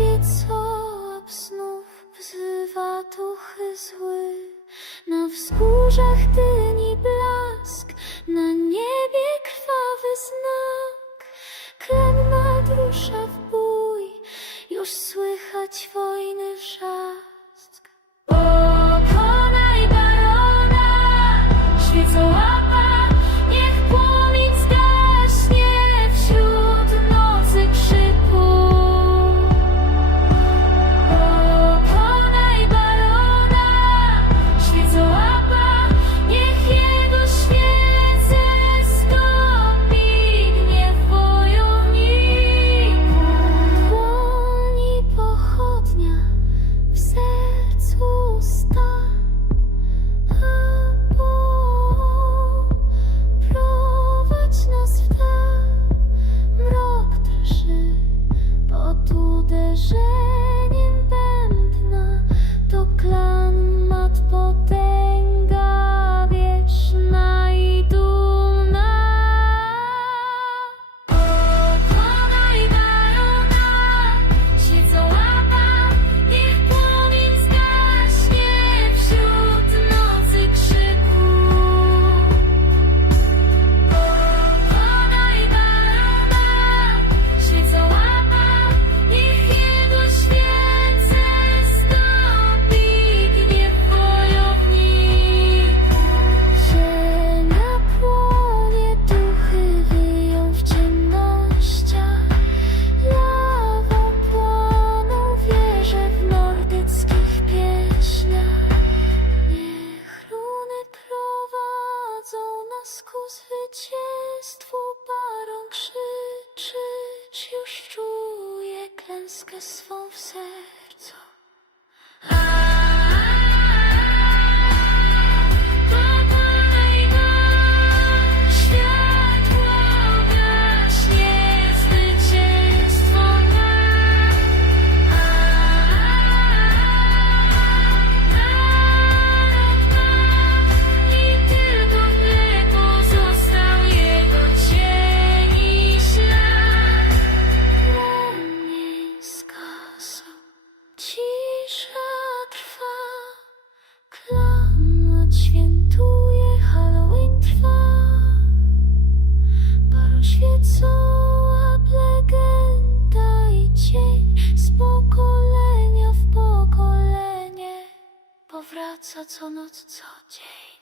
Ci, co? Snów wzywa duchy zły. Na wzgórzach dyni blask Na niebie krwawy znak. Klemna rusza w bój Już słychać wojny żal. 谁 satisfied. wraca co noc, co dzień.